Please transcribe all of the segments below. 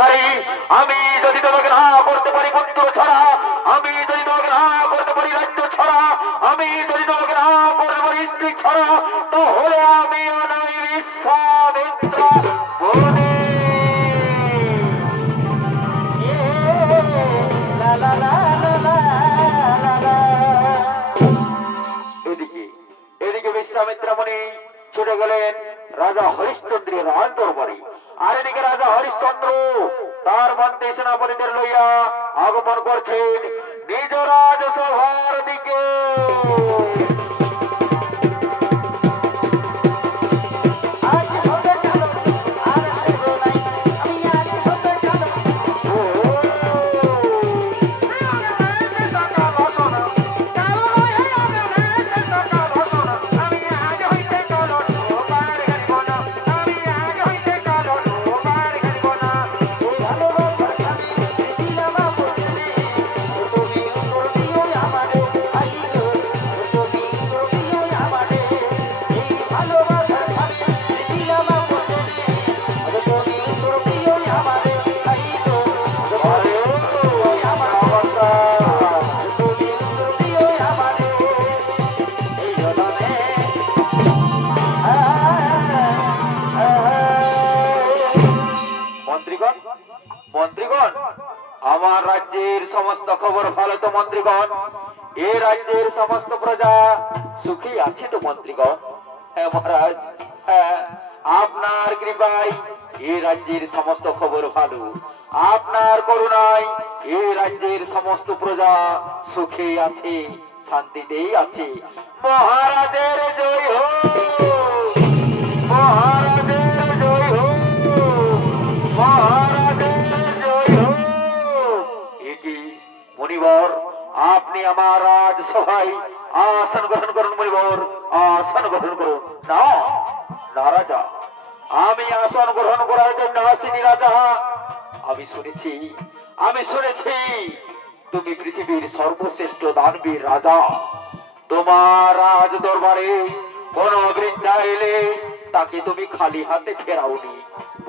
ভিখারি, আমি যদি তোমাকে না করতে পারি পুত্র ছাড়া, আমি যদি তোমাকে না করতে পারি রাজ্য ছাড়া, আমি যদি তোমাকে না করতে পারি স্ত্রী ছাড়া, তাহলে আমি নই বিশ্বামিত্র মুনি। এদিকে এদিকে বিশ্বামিত্র মুনি ছুটে গেলেন রাজা হরিশ্চন্দ্রের রাজ দরবারে। আর এদিকে রাজা হরিশ্চন্দ্র তার মন্ত্রী সেনাপতিদের লইয়া আগমন করছেন নিজ রাজসভার দিকে। মন্ত্রীগণ, আমার রাজ্যের সমস্ত খবর ভালো তো মন্ত্রীগণ? এই রাজ্যের সমস্ত প্রজা সুখী আছে তো মন্ত্রীগণ? হ্যাঁ মহারাজ, হ্যাঁ, আপনার কৃপায় এই রাজ্যের সমস্ত খবর ভালো। আপনার করুণায় এই রাজ্যের সমস্ত প্রজা সুখে আছে, শান্তিতেই আছে। মহারাজের জয় হোক, মহারাজের জয় হোক, মহারাজের জয় হোক। এটি মুনিবর, আপনি আমার রাজসভায় আসন গ্রহণ করুন। মুনিবর, আসন গ্রহণ করুন। না না রাজা, আমি আসন গ্রহণ করার জন্য আসিনি রাজা। আমি শুনেছি তুমি পৃথিবীর সর্বশ্রেষ্ঠ দানবীর রাজা। তোমার রাজ দরবারে কোন বৃদ্ধা এলে তাকে তুমি খালি হাতে ফেরাওনি।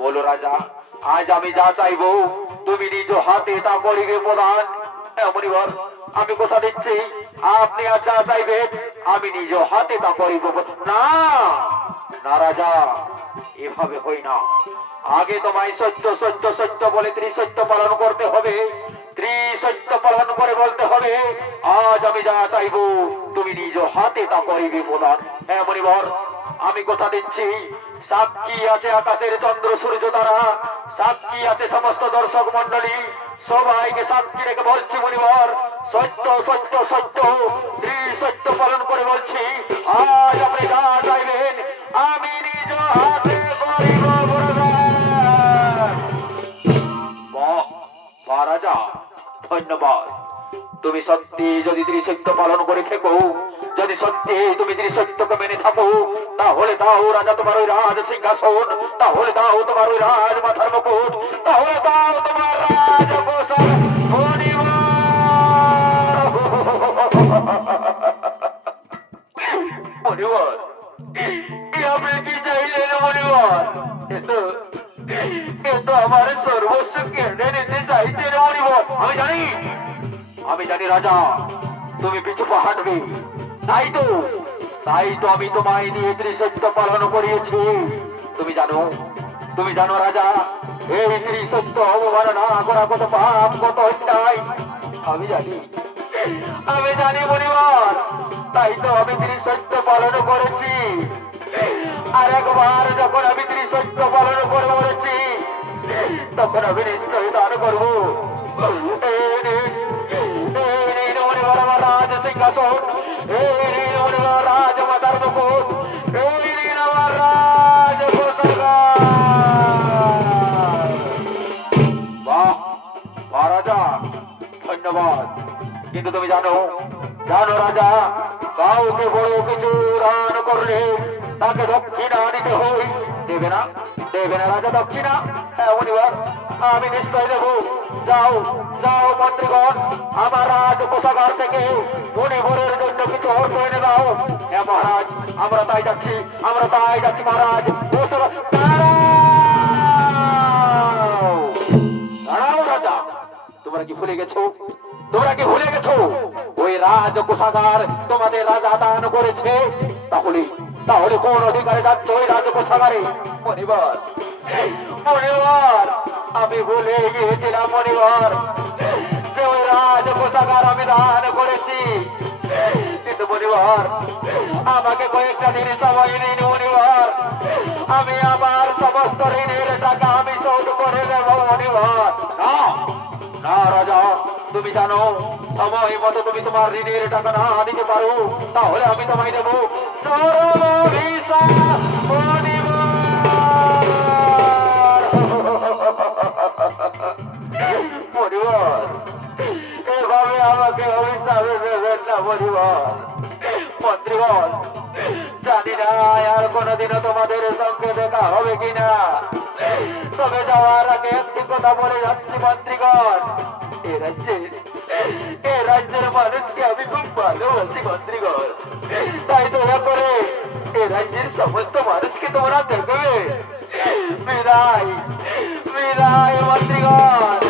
বলো রাজা, আজ আমি যা চাইবো তুমি নিজ হাতে তা করিবে প্রদান। মুনিবর, আমি কথা দিচ্ছি, আপনি আজ যা চাইবেন আমি নিজ হাতে তা করিব। না না রাজা, এভাবে হই না। আগে তোমায় সত্য সত্য সত্য বলে ত্রিসত্য পালন করতে হবে, ত্রিসত্য পালন করে বলতে হবে আজ আমি যা চাইবো তুমি নিজ হাতে তা করিবে প্রদান। হ্যাঁ মুনিবর, আমি কথা দিচ্ছি, সাক্ষী আছে আকাশের চন্দ্র সূর্য তারা, সাক্ষী আছে সমস্ত দর্শক মন্ডলী, সবাইকে সাক্ষী রেখে বলছি মুনিবর, সত্য সত্য সত্য ত্রিসত্য পালন করে বলছি আজ আপনি যা চাইবেন আমি নিজ হাতে করিব প্রদান। বাহ রাজা, ধন্যবাদ। তুমি সত্যি যদি ত্রিসত্য পালন করে থেকো, যদি সত্যি তুমি ত্রিসত্যকে মেনে থাকো, তাহলে দাও রাজা তোমার ওই রাজ সিংহাসন, তাহলে দাও তোমার ওই রাজ মাথার মুকুট, তাহলে দাও তোমার রাজ পোশাক। মনিবর, আপনি কি চাইলেন মনিবর? এ তো আমার সর্বস্ব কেড়ে নিতে চাইছেন মনিবর। আমি জানি রাজা তুমি পিছু পা হাঁটবে, তাই তো আমি তোমায় নিয়ে ত্রিসত্য পালন করিয়েছি। তুমি জানো রাজা, এই ত্রিসত্য অবমাননা করা কত পাপ, কত অন্যায়। আমি জানি মনিবর, তাই তো আমি ত্রিসত্য পালন করেছি। আর একবার যখন আমি ত্রিসত্য পালন করে মরেছি, তখন আমি নিশ্চয় দান করবো। আমার রাজ সিংহাসন, রাজ মাতার মুকুট, আমার রাজ বাহ রাজা, ধন্যবাদ। কিন্তু তুমি জানো রাজা, কাউকে বড় কিছু দান করলে তাকে দক্ষিণা দিতে হয়। দেবে না রাজা দক্ষিণা? হ্যাঁ মুনিবর, আমি নিশ্চয় দেব। যাও যাও মন্ত্রীগণ, আমার রাজ কোষাগার থেকে মুনিবরের জন্য কিছু অর্থ এনে দাও। হ্যাঁ মহারাজ, আমরা তাই যাচ্ছি মহারাজ। তোমরা কি ভুলে গেছো? তোমরা কি ভুলে গেছো ওই রাজ কোষাগার তোমাদের রাজা দান করেছে? তাহলে তাহলে কোন অধিকারে যাচ্ছ ওই রাজ কোষাগারে? মনিবার, মনিবার, আমি ভুলে গিয়েছিলাম মনিবার যে ওই রাজ কোষাগার আমি দান করেছি। কিন্তু মনিবার, আমাকে কয়েকটা দিন সময় দিন মনিবার, আমি আমার সমস্ত ঋণের টাকা আমি শোধ করে দেব মনিবার। না না রাজা, তুমি জানো সময় মতো তুমি তোমার ঋণের টাকা না দিতে পারো তাহলে আমি তোমায় দেবো চরম অভিশাপ মনিবার। মনিবার, এভাবে আমাকে অভিশাপ দেবেন না মনিবার। মন্ত্রীগণ, জানি না আর কোনোদিনও তোমাদের সঙ্গে দেখা হবে কিনা, তবে যাওয়ার আগে একটি কথা বলে যাচ্ছি মন্ত্রীগণ, এ রাজ্যের মানুষকে আমি খুব ভালোবাসি মন্ত্রীগণ। তাই দয়া করে এ রাজ্যের সমস্ত মানুষকে তোমরা দেখবে। বিদায়, বিদায় মন্ত্রীগণ।